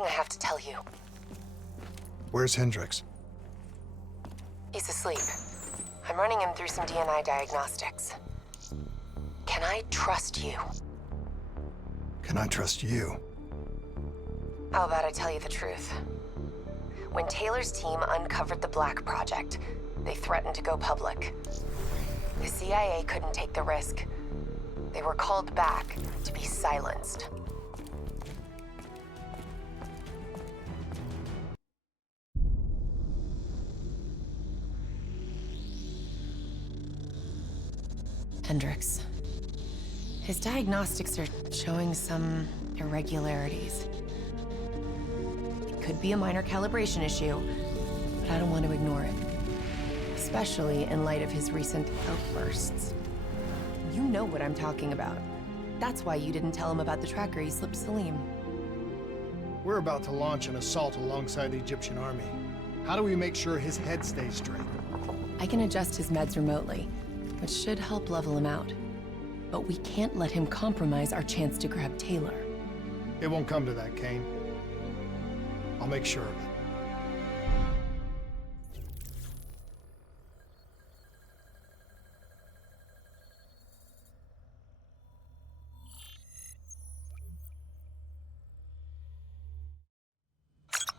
something I have to tell you. Where's Hendricks? He's asleep. I'm running him through some DNA diagnostics. Can I trust you? Can I trust you? How about I tell you the truth? When Taylor's team uncovered the Black Project, they threatened to go public. The CIA couldn't take the risk. They were called back to be silenced. Hendricks. His diagnostics are showing some irregularities. It could be a minor calibration issue, but I don't want to ignore it. Especially in light of his recent outbursts. You know what I'm talking about. That's why you didn't tell him about the tracker he slipped Salim. We're about to launch an assault alongside the Egyptian army. How do we make sure his head stays straight? I can adjust his meds remotely, which should help level him out. But we can't let him compromise our chance to grab Taylor. It won't come to that, Kane. I'll make sure of it.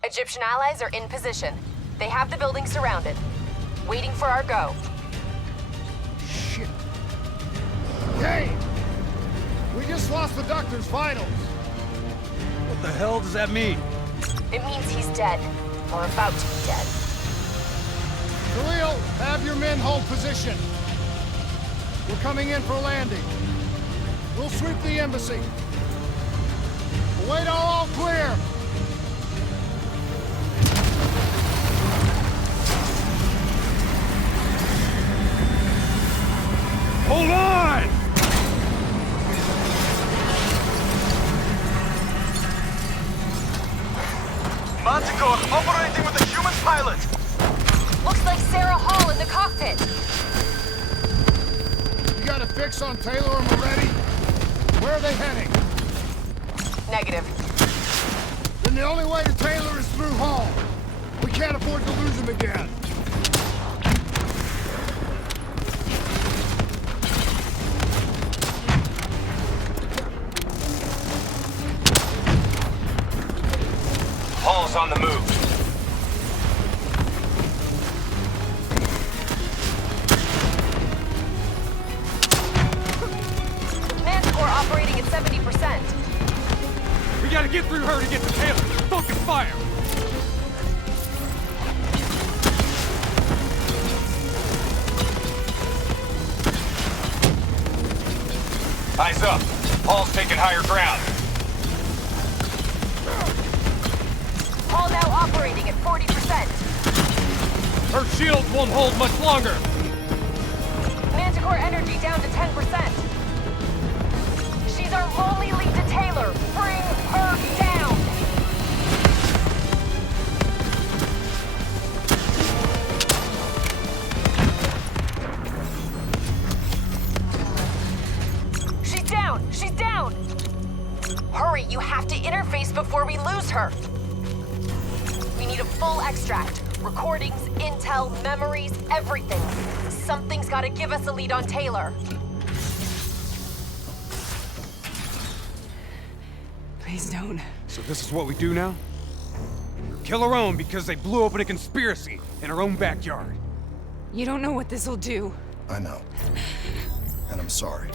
Egyptian allies are in position. They have the building surrounded, waiting for our go. Shit. Kane! We just lost the Doctor's vitals. What the hell does that mean? It means he's dead, or about to be dead. Khalil, have your men hold position. We're coming in for landing. We'll sweep the embassy. Await all clear. Hold on! Manticore operating with a human pilot! Looks like Sarah Hall in the cockpit. You got a fix on Taylor and Moretti? Where are they heading? Negative. Then the only way to Taylor is through Hall. We can't afford to lose him again. Hall's on the move. Manticore operating at 70%. We gotta get through her to get to Taylor. Focus fire! Eyes up. Hall's taking higher ground. Hall now operating at 40%. Her shields won't hold much longer. Manticore energy down to 10%. She's our only lead to Taylor. Bring her down! She's down! She's down! Hurry, you have to interface before we lose her. We need a full extract. Recordings, intel, memories, everything. Something's gotta give us a lead on Taylor. Please don't. So this is what we do now? Kill our own because they blew open a conspiracy in our own backyard. You don't know what this'll do. I know. And I'm sorry.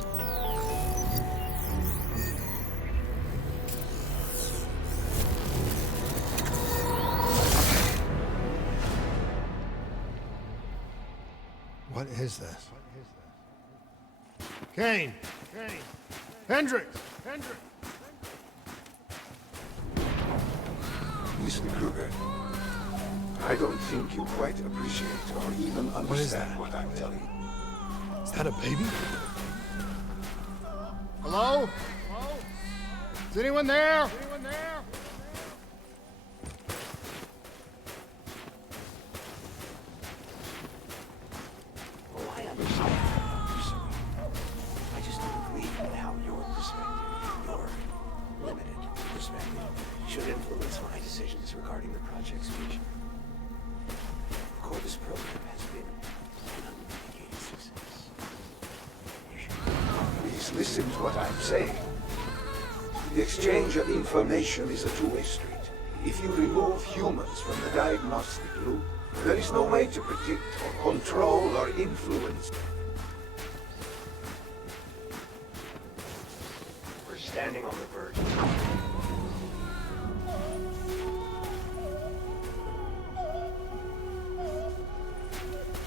What is this? Kane! Kane! Hendricks! Hendricks! Mr. Kruger, I don't think you quite appreciate or even understand what I'm telling you. Is that a baby? Hello? Hello? Is anyone there? Anyone there? Oh, I understand. Listen, I just don't believe in how your perspective, your limited perspective, should influence mine. regarding the project's vision. Of course, this program has been an unmitigated success. Please listen to what I'm saying. The exchange of information is a two-way street. If you remove humans from the diagnostic loop, there is no way to predict or control or influence. We're standing on the verge.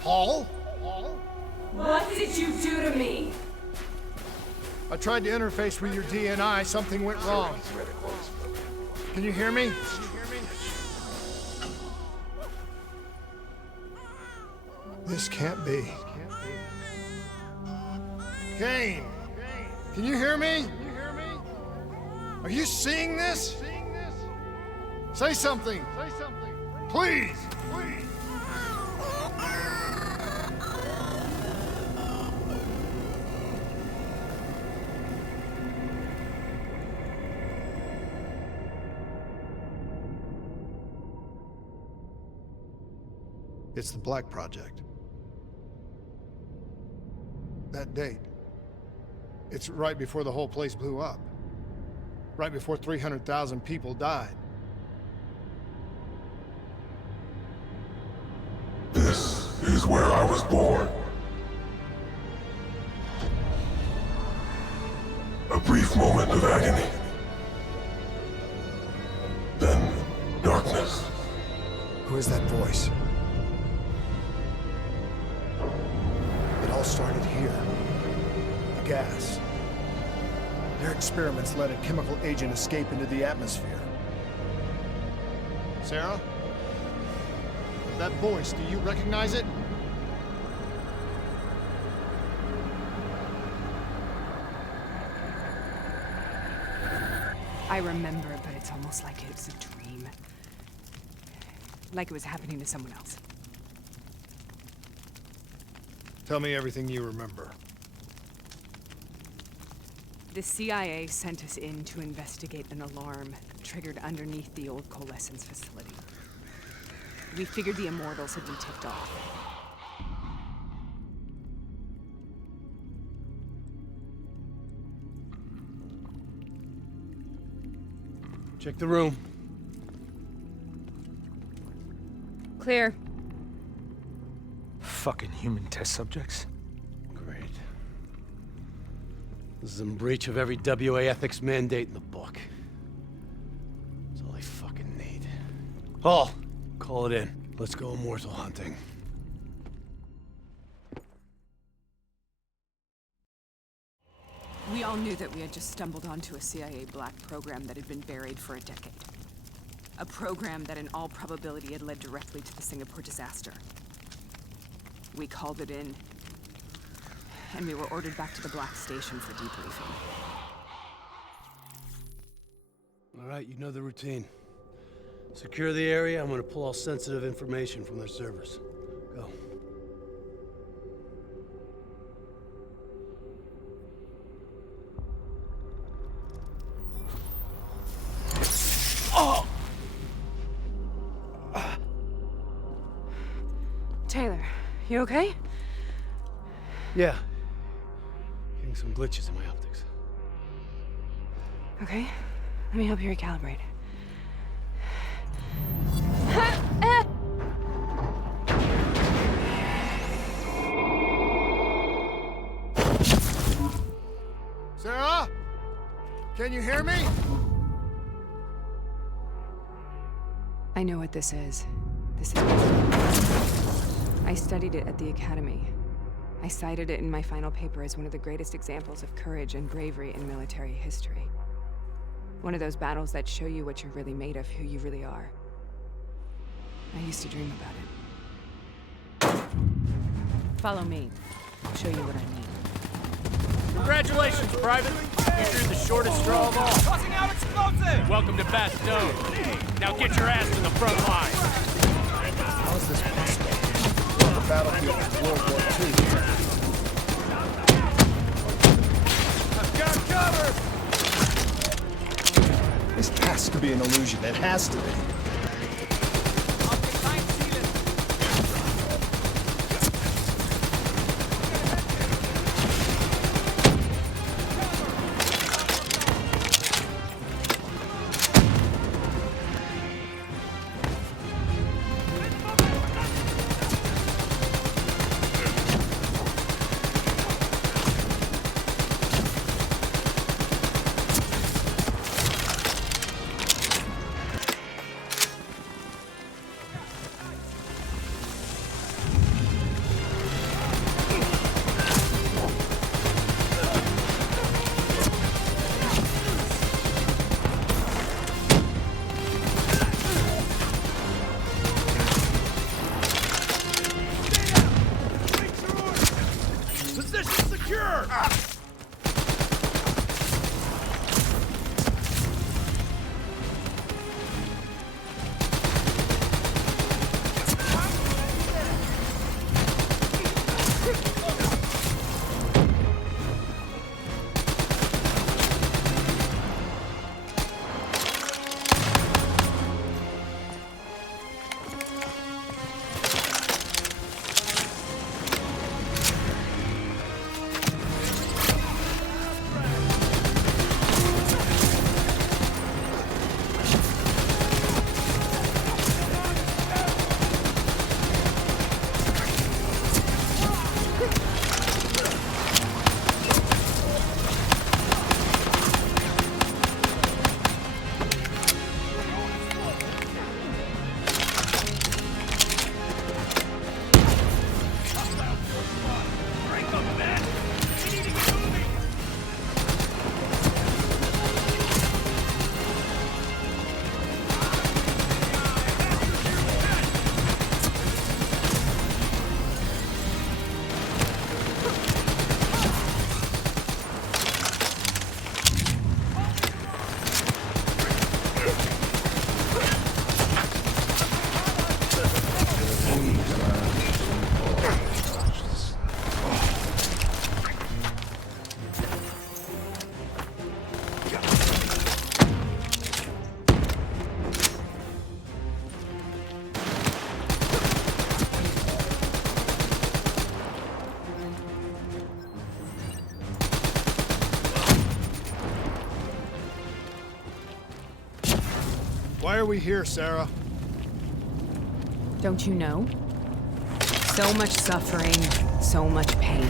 Paul? What did you do to me? I tried to interface with your DNI. Something went wrong. Can you hear me? This can't be. Kane! Can you hear me? Are you seeing this? Say something! Please! It's the Black Project. That date. It's right before the whole place blew up. Right before 300,000 people died. This is where I was born. A brief moment of agony. Then, darkness. Who is that voice? It all started here. The gas. Their experiments let a chemical agent escape into the atmosphere. Sarah? That voice, do you recognize it? I remember, but it's almost like it was a dream. Like it was happening to someone else. Tell me everything you remember. The CIA sent us in to investigate an alarm triggered underneath the old coalescence facility. We figured the Immortals had been tipped off. Check the room. Clear. Fucking human test subjects. Great. This is in breach of every WA ethics mandate in the book. That's all they fucking need. Paul, call it in. Let's go immortal hunting. We all knew that we had just stumbled onto a CIA black program that had been buried for a decade. A program that in all probability had led directly to the Singapore disaster. We called it in, and we were ordered back to the Black Station for debriefing. All right, you know the routine. Secure the area. I'm gonna pull all sensitive information from their servers. Go. Taylor, you okay? Yeah. Getting some glitches in my optics. Okay, let me help you recalibrate. Sarah? Can you hear me? I know what this is. This is... I studied it at the Academy. I cited it in my final paper as one of the greatest examples of courage and bravery in military history. One of those battles that show you what you're really made of, who you really are. I used to dream about it. Follow me. I'll show you what I mean. Congratulations, Private! You drew the shortest straw of all. Tossing out explosive! Welcome to Bastogne. Now get your ass to the front line. How is this possible? The battlefield of World War II. I've got cover! This has to be an illusion. It has to be. secure! Why are we here, Sarah? Don't you know? So much suffering, so much pain.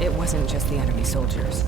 It wasn't just the enemy soldiers.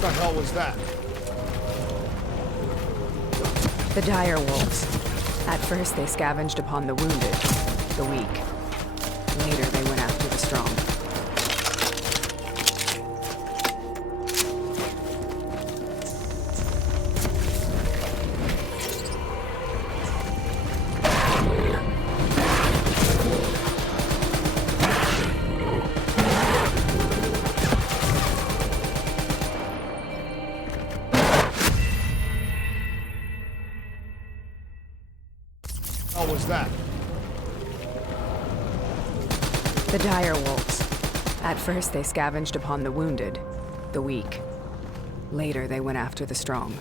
What the hell was that? The dire wolves. At first, they scavenged upon the wounded, the weak. Later, they went after the strong. What was that? The dire wolves. At first, they scavenged upon the wounded, the weak. Later, they went after the strong.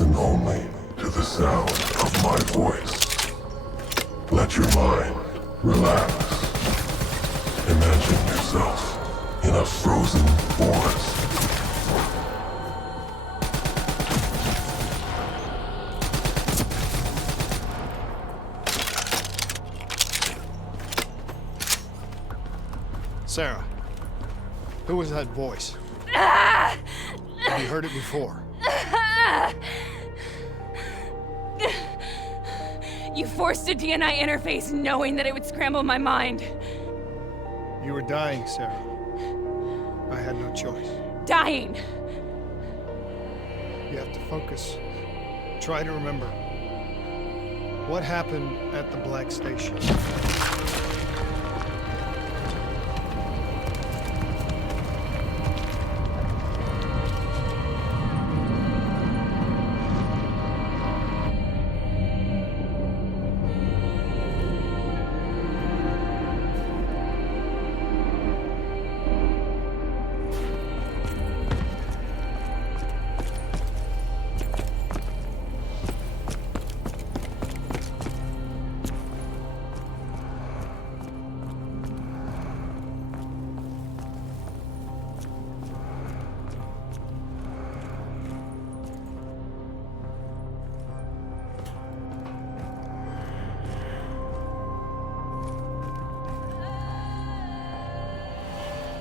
Listen only to the sound of my voice. Let your mind relax. Imagine yourself in a frozen forest. Sarah, who was that voice? Have you heard it before? You forced a DNI interface knowing that it would scramble my mind. You were dying, Sarah. I had no choice. Dying! You have to focus. Try to remember. What happened at the Black Station?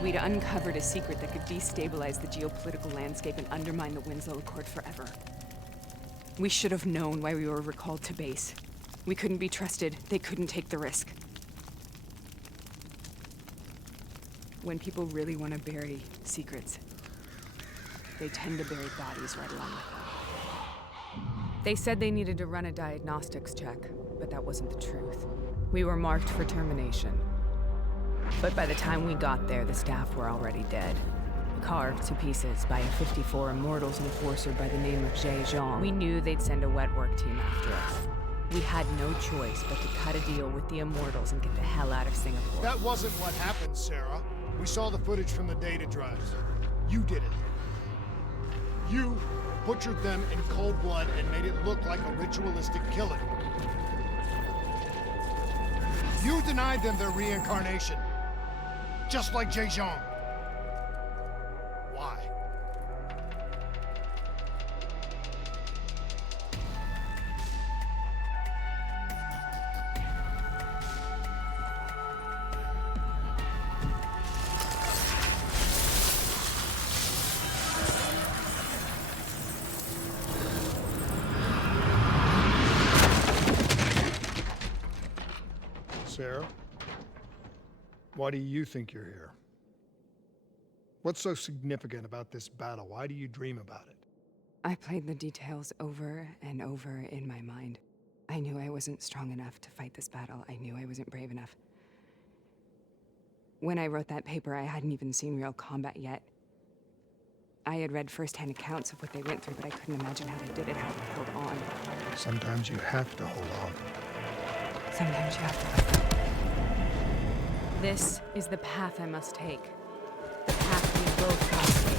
We'd uncovered a secret that could destabilize the geopolitical landscape and undermine the Winslow Accord forever. We should have known why we were recalled to base. We couldn't be trusted. They couldn't take the risk. When people really want to bury secrets, they tend to bury bodies right along with them. They said they needed to run a diagnostics check, but that wasn't the truth. We were marked for termination. But by the time we got there, the staff were already dead. Carved to pieces by a 54 Immortals enforcer by the name of Jay Zhang. We knew they'd send a wet work team after us. We had no choice but to cut a deal with the Immortals and get the hell out of Singapore. That wasn't what happened, Sarah. We saw the footage from the data drives. You did it. You butchered them in cold blood and made it look like a ritualistic killing. You denied them their reincarnation. Just like Jay Zhang. Why? Sarah? Why do you think you're here? What's so significant about this battle? Why do you dream about it? I played the details over and over in my mind. I knew I wasn't strong enough to fight this battle. I knew I wasn't brave enough. When I wrote that paper, I hadn't even seen real combat yet. I had read first-hand accounts of what they went through, but I couldn't imagine how they did it, how they held on. Sometimes you have to hold on. Sometimes you have to. This is the path I must take. The path we both must take.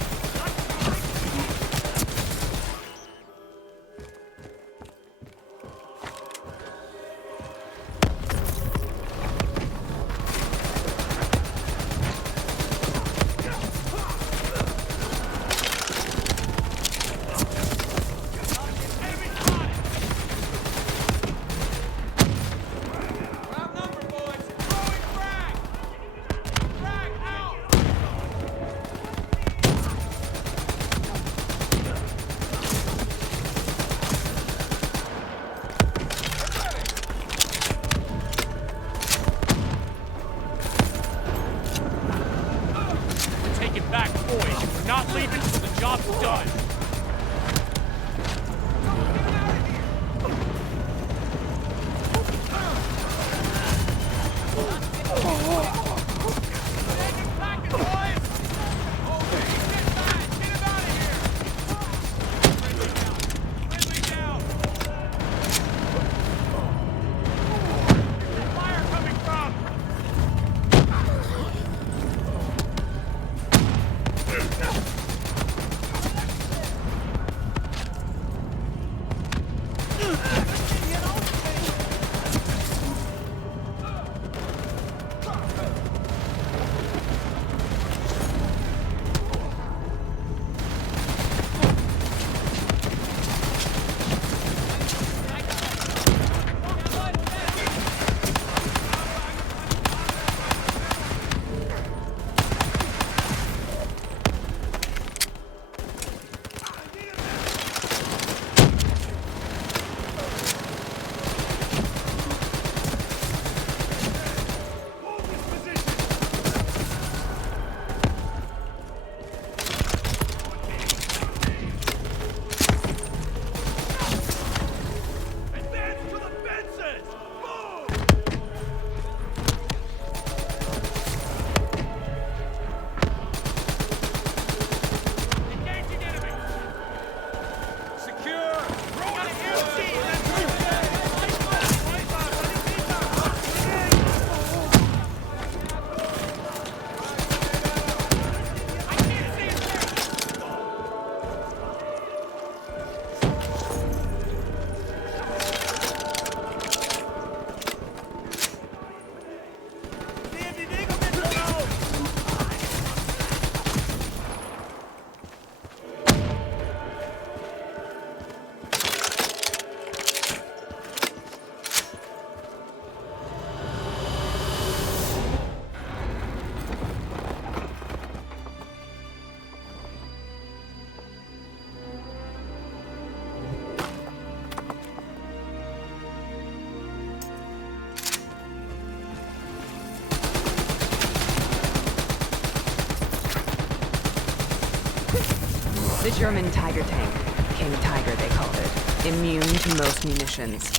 It's a German Tiger tank. King Tiger, they called it. Immune to most munitions.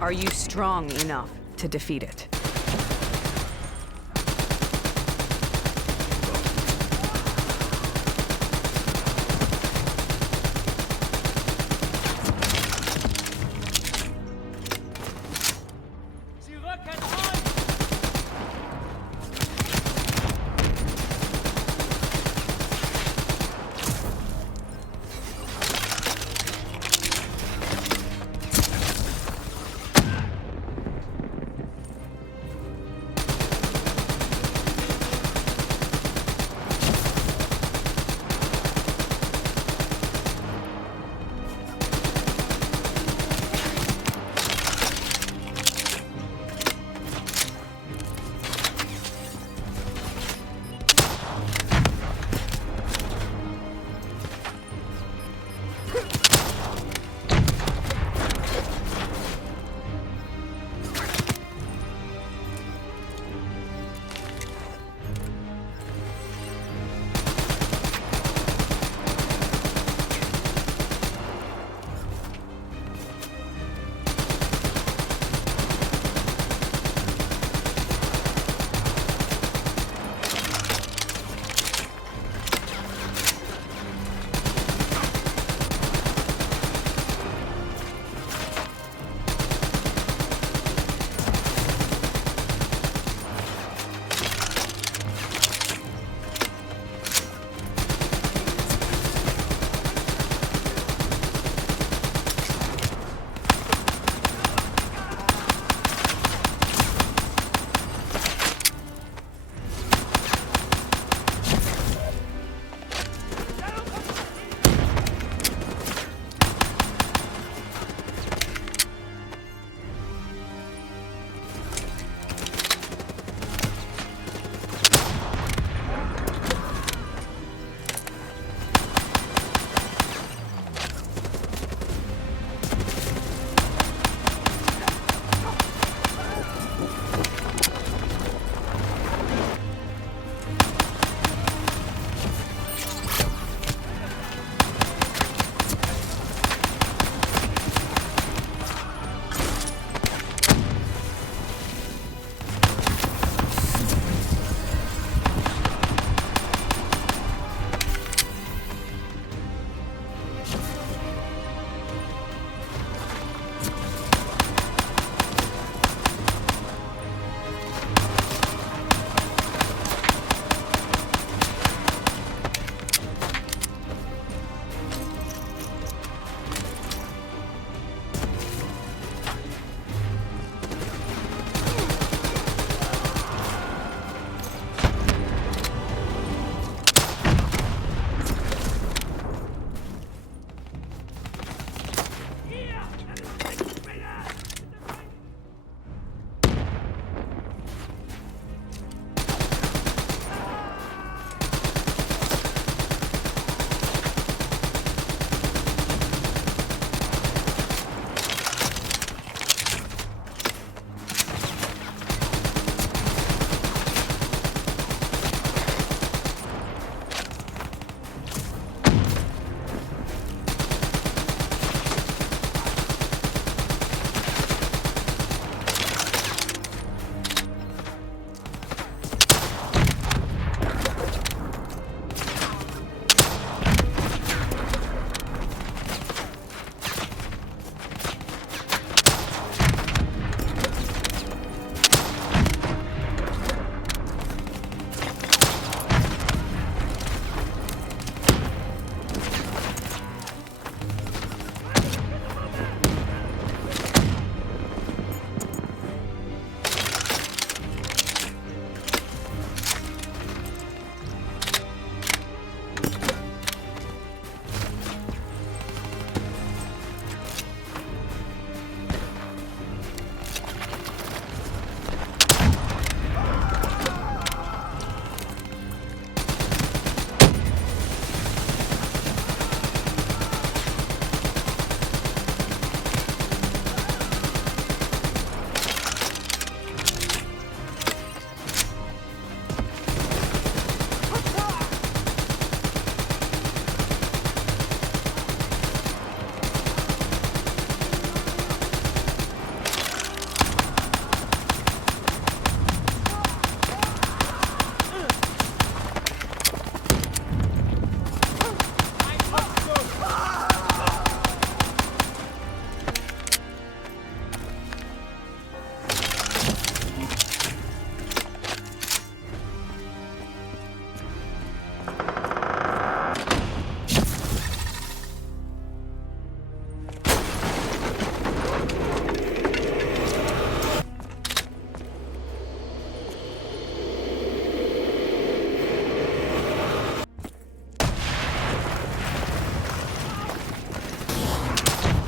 Are you strong enough to defeat it?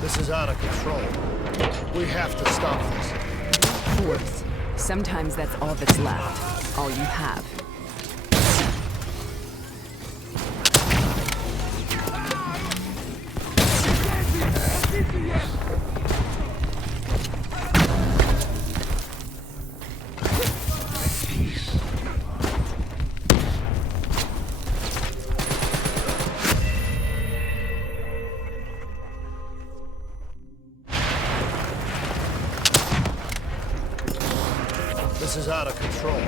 This is out of control. We have to stop this. Force. Sometimes that's all that's left. All you have. This is out of control.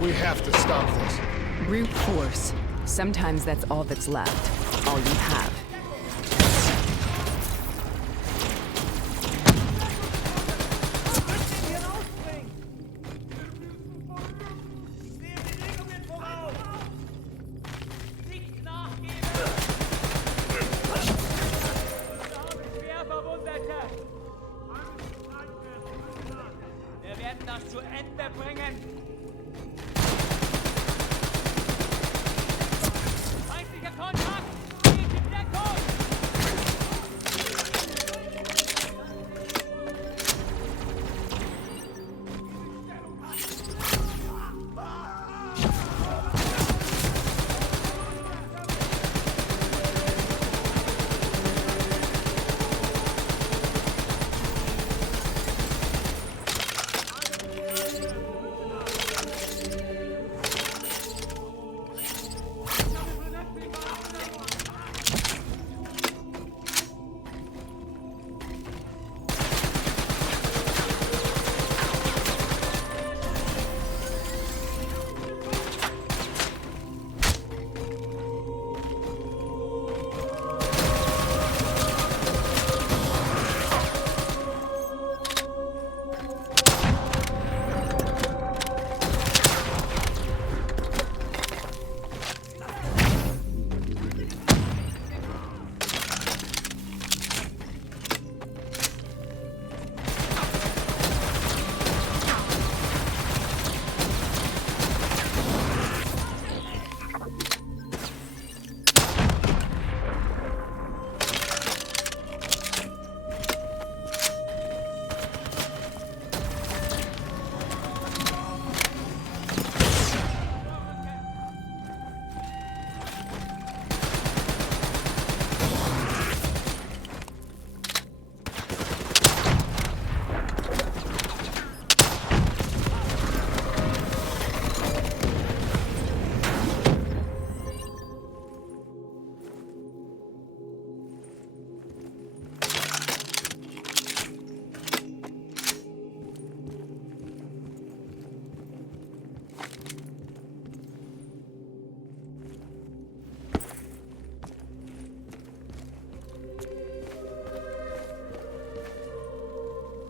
We have to stop this. Brute force. Sometimes that's all that's left. All you have. Wir werden das zu Ende bringen. Feindlicher Kontakt! Geht in Deckung!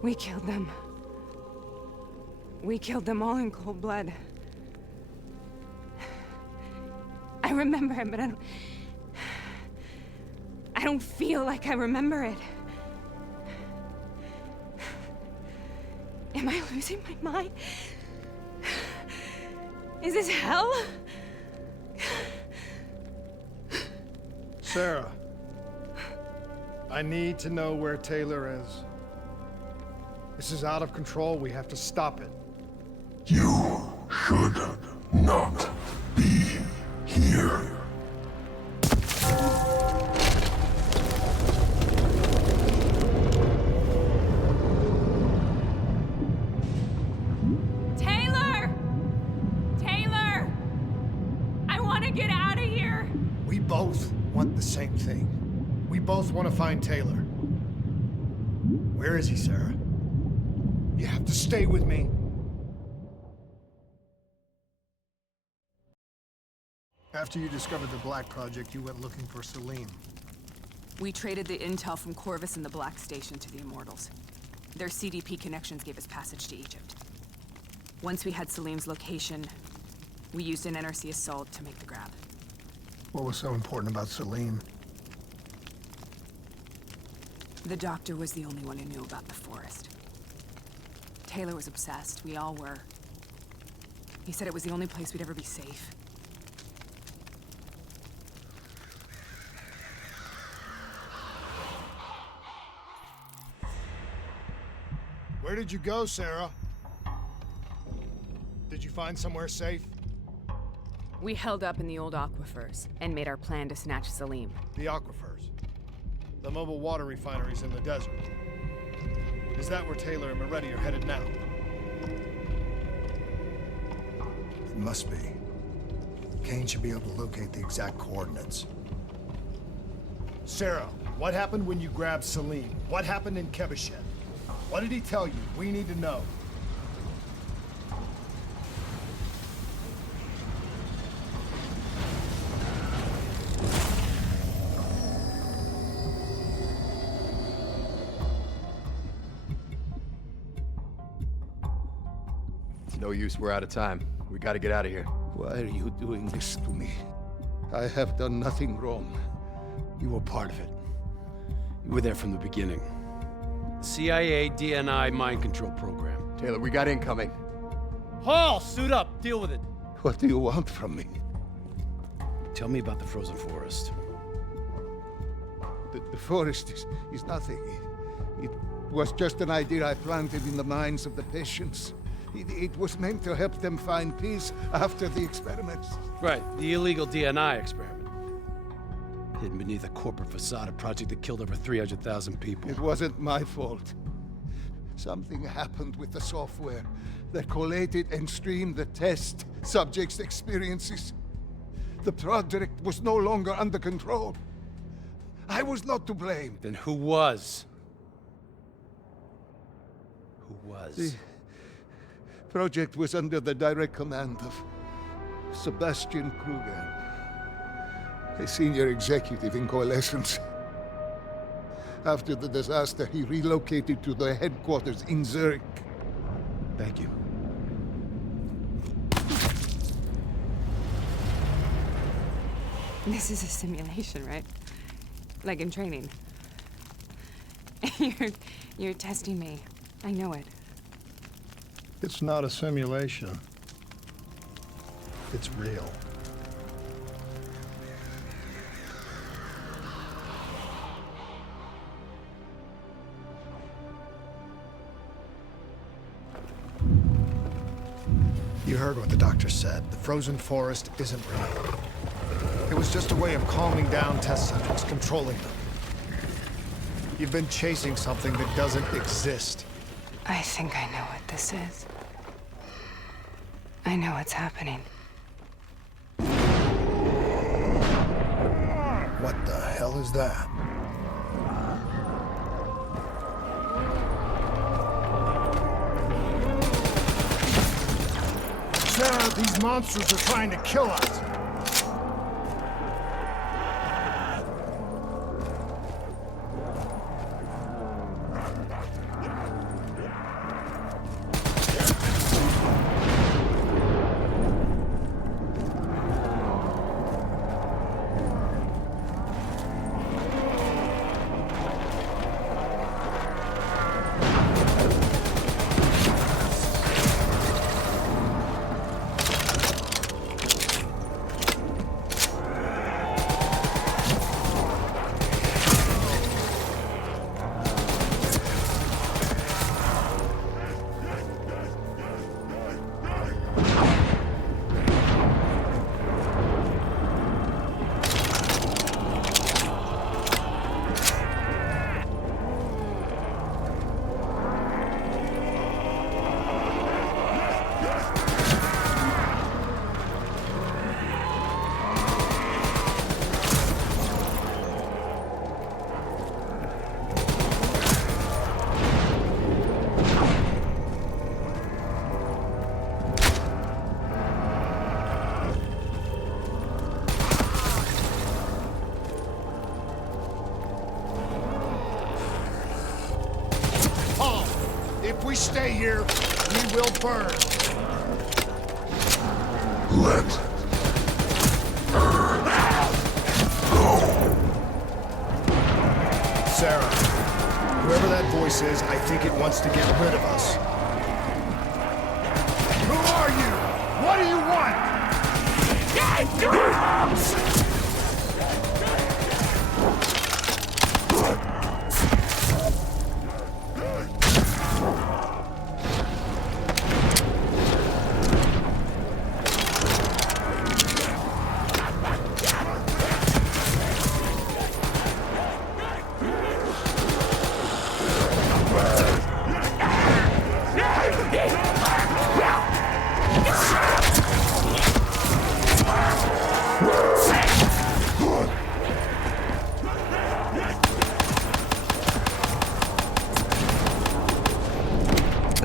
We killed them. We killed them all in cold blood. I remember it, but I don't feel like I remember it. Am I losing my mind? Is this hell? Sarah, I need to know where Taylor is. This is out of control. We have to stop it. You should not be here. Taylor! Taylor! I want to get out of here! We both want the same thing. We both want to find Taylor. Where is he, Sarah? You have to stay with me. After you discovered the Black Project, you went looking for Salim. We traded the intel from Corvus and the Black Station to the Immortals. Their CDP connections gave us passage to Egypt. Once we had Salim's location, we used an NRC assault to make the grab. What was so important about Salim? The doctor was the only one who knew about the forest. Taylor was obsessed. We all were. He said it was the only place we'd ever be safe. Where did you go, Sarah? Did you find somewhere safe? We held up in the old aquifers and made our plan to snatch Salim. The aquifers. The mobile water refineries in the desert. Is that where Taylor and Moretti are headed now? It must be. Kane should be able to locate the exact coordinates. Sarah, what happened when you grabbed Salim? What happened in Kebashet? What did he tell you? We need to know. No use, we're out of time. We gotta get out of here. Why are you doing this to me? I have done nothing wrong. You were part of it. You were there from the beginning. CIA, DNI, mind control program. Taylor, we got incoming. Hall, suit up. Deal with it. What do you want from me? Tell me about the frozen forest. The forest is nothing. It was just an idea I planted in the minds of the patients. It was meant to help them find peace after the experiments. Right, the illegal DNI experiment. Hidden beneath a corporate facade, a project that killed over 300,000 people. It wasn't my fault. Something happened with the software that collated and streamed the test subjects' experiences. The project was no longer under control. I was not to blame. Then who was? Who was? The project was under the direct command of Sebastian Kruger, a senior executive in Coalescence. After the disaster, he relocated to the headquarters in Zurich. Thank you. This is a simulation, right? Like in training. You're testing me. I know it. It's not a simulation. It's real. You heard what the doctor said. The frozen forest isn't real. It was just a way of calming down test subjects, controlling them. You've been chasing something that doesn't exist. I think I know what this is. I know what's happening. What the hell is that? Sarah, these monsters are trying to kill us. If we stay here, we will burn. Let her go. Sarah, whoever that voice is, I think it wants to get rid of us. Who are you? What do you want?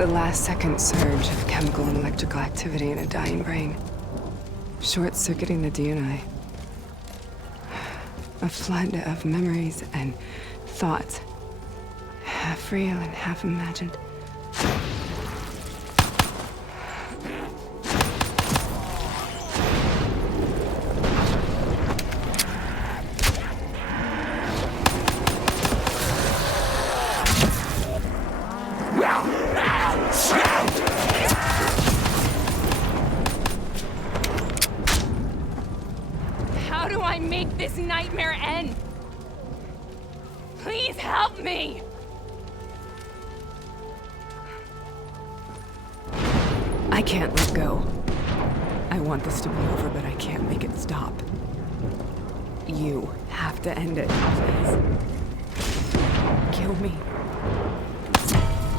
The last-second surge of chemical and electrical activity in a dying brain. Short-circuiting the DNA. A flood of memories and thoughts. Half real and half imagined. How do I make this nightmare end? Please help me! I can't let go. I want this to be over, but I can't make it stop. You have to end it, please. Kill me.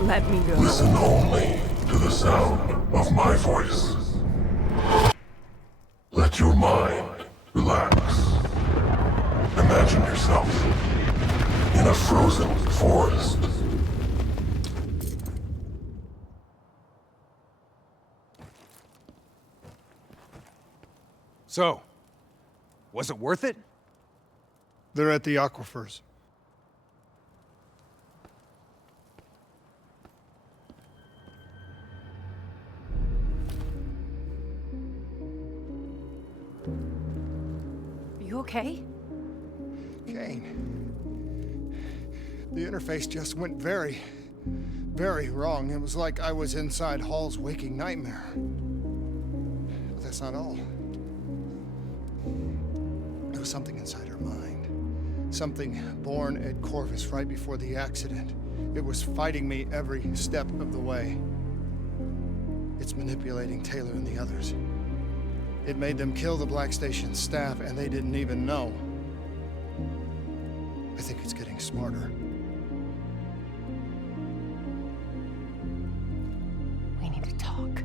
Let me go. Listen only to the sound of my voice. Let your mind relax. Imagine yourself in a frozen forest. So, was it worth it? They're at the aquifers. Are you okay? Kane. The interface just went very, very wrong. It was like I was inside Hall's waking nightmare. But that's not all. There was something inside her mind. Something born at Corvus right before the accident. It was fighting me every step of the way. It's manipulating Taylor and the others. It made them kill the Black Station staff, and they didn't even know. I think it's getting smarter. We need to talk.